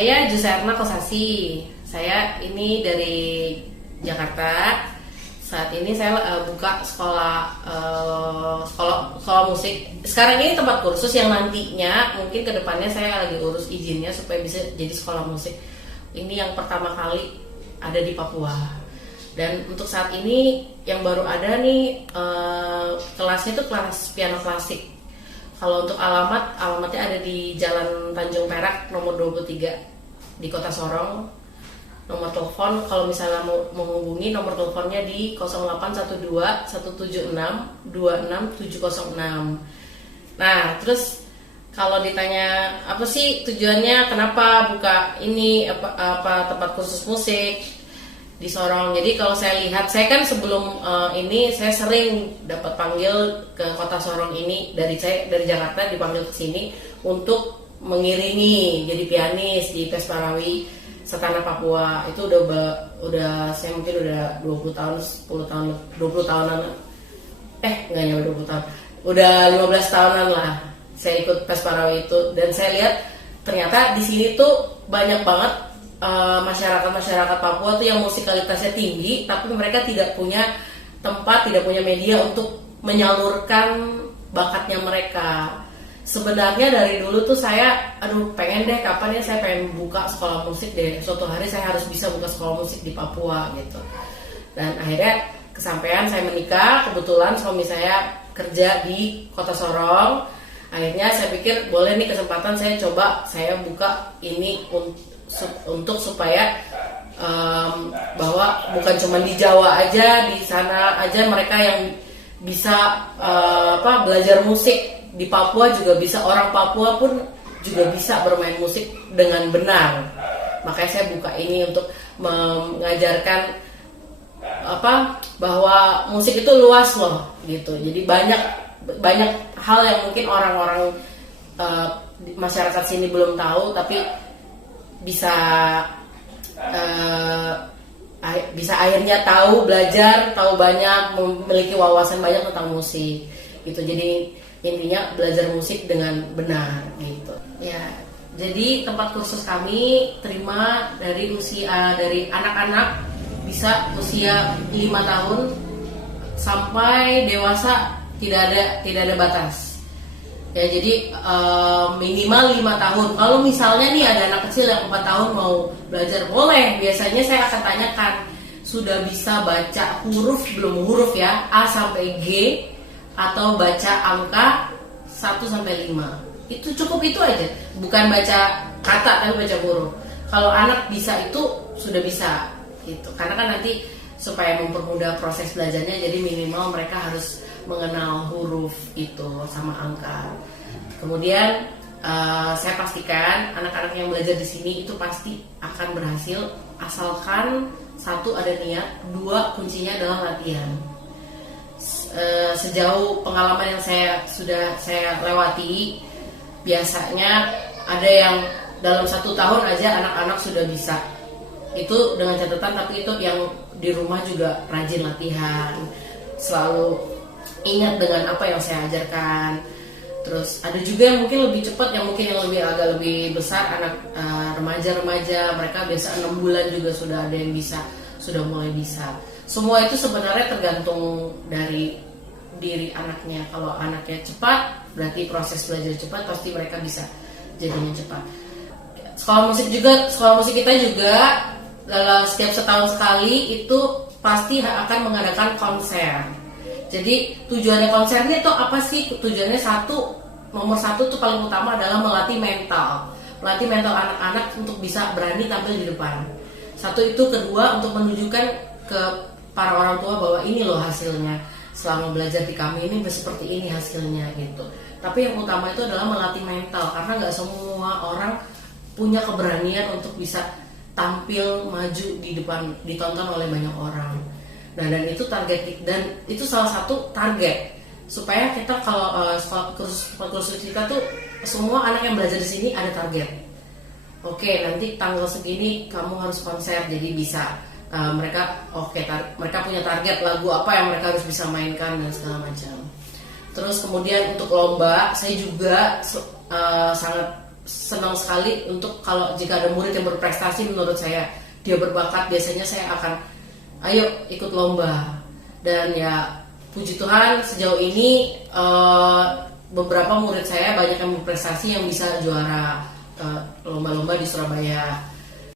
Saya Jusserna Kosasi. Saya ini dari Jakarta. Saat ini saya buka sekolah musik. Sekarang ini tempat kursus yang nantinya mungkin kedepannya saya lagi urus izinnya supaya bisa jadi sekolah musik. Ini yang pertama kali ada di Papua. Dan untuk saat ini yang baru ada nih kelasnya itu kelas piano klasik. Kalau untuk alamatnya ada di Jalan Tanjung Perak nomor 23 di Kota Sorong. Nomor telepon kalau misalnya mau menghubungi, nomor teleponnya di 0812 176 26706. Nah, terus kalau ditanya apa sih tujuannya, kenapa buka ini apa tempat kursus musik di Sorong. Jadi kalau saya lihat, saya kan sebelum ini saya sering dapat panggil ke Kota Sorong ini dari Jakarta dipanggil ke sini untuk mengiringi jadi pianis di Pesparawi Setana Papua. Itu udah saya mungkin udah 20 tahun, 10 tahun, 20 tahunan. Enggak nyampe 20 tahun. Udah 15 tahunan lah saya ikut Pesparawi itu, dan saya lihat ternyata di sini tuh banyak banget masyarakat Papua tuh yang musikalitasnya tinggi, tapi mereka tidak punya tempat, tidak punya media untuk menyalurkan bakatnya mereka. Sebenarnya dari dulu tuh saya, pengen deh kapan ya saya pengen buka sekolah musik deh. Suatu hari saya harus bisa buka sekolah musik di Papua gitu. Dan akhirnya kesampaian, saya menikah, kebetulan suami saya kerja di Kota Sorong. Akhirnya saya pikir boleh nih kesempatan saya coba saya buka ini untuk supaya bahwa bukan cuma di Jawa aja, di sana aja mereka yang bisa belajar musik, di Papua juga bisa, orang Papua pun juga bisa bermain musik dengan benar. Makanya saya buka ini untuk mengajarkan bahwa musik itu luas loh gitu. Jadi banyak hal yang mungkin orang-orang masyarakat sini belum tahu, tapi bisa akhirnya tahu, belajar, tahu banyak, memiliki wawasan banyak tentang musik gitu. Jadi intinya belajar musik dengan benar gitu ya. Jadi tempat kursus kami terima dari anak-anak bisa usia 5 tahun sampai dewasa, tidak ada batas. Ya, jadi minimal 5 tahun. Kalau misalnya nih ada anak kecil yang 4 tahun mau belajar, boleh. Biasanya saya akan tanyakan, sudah bisa baca huruf belum, huruf ya, A sampai G, atau baca angka 1 sampai 5. Itu cukup, itu aja. Bukan baca kata tapi baca huruf. Kalau anak bisa itu sudah bisa gitu. Karena kan nanti supaya mempermudah proses belajarnya, jadi minimal mereka harus mengenal huruf itu sama angka. Kemudian saya pastikan anak-anak yang belajar di sini itu pasti akan berhasil, asalkan 1 ada niat, 2 kuncinya adalah latihan. Sejauh pengalaman yang saya lewati, biasanya ada yang dalam 1 tahun aja anak-anak sudah bisa. Itu dengan catatan, tapi itu yang di rumah juga rajin latihan, selalu ingat dengan apa yang saya ajarkan. Terus ada juga yang mungkin lebih cepat, yang mungkin yang agak lebih besar, anak remaja-remaja, mereka biasa 6 bulan juga sudah ada yang bisa, sudah mulai bisa. Semua itu sebenarnya tergantung dari diri anaknya. Kalau anaknya cepat, berarti proses belajar cepat, pasti mereka bisa jadinya cepat. Sekolah musik kita juga dalam setiap setahun sekali itu pasti akan mengadakan konser. Jadi tujuannya konsernya itu apa sih? Tujuannya nomor satu tuh paling utama adalah melatih mental anak-anak untuk bisa berani tampil di depan. Itu kedua, untuk menunjukkan ke para orang tua bahwa ini loh hasilnya, selama belajar di kami ini seperti ini hasilnya gitu. Tapi yang utama itu adalah melatih mental, karena nggak semua orang punya keberanian untuk bisa tampil maju di depan, ditonton oleh banyak orang. Nah, dan itu salah satu target supaya kita kalau kursus kita tuh semua anak yang belajar di sini ada target. Oke, nanti tanggal segini kamu harus konser, jadi bisa mereka punya target lagu apa yang mereka harus bisa mainkan dan segala macam. Terus kemudian untuk lomba, saya juga sangat senang sekali untuk kalau jika ada murid yang berprestasi, menurut saya dia berbakat, biasanya saya akan ayo ikut lomba. Dan ya puji Tuhan sejauh ini beberapa murid saya banyak yang berprestasi yang bisa juara lomba-lomba di Surabaya.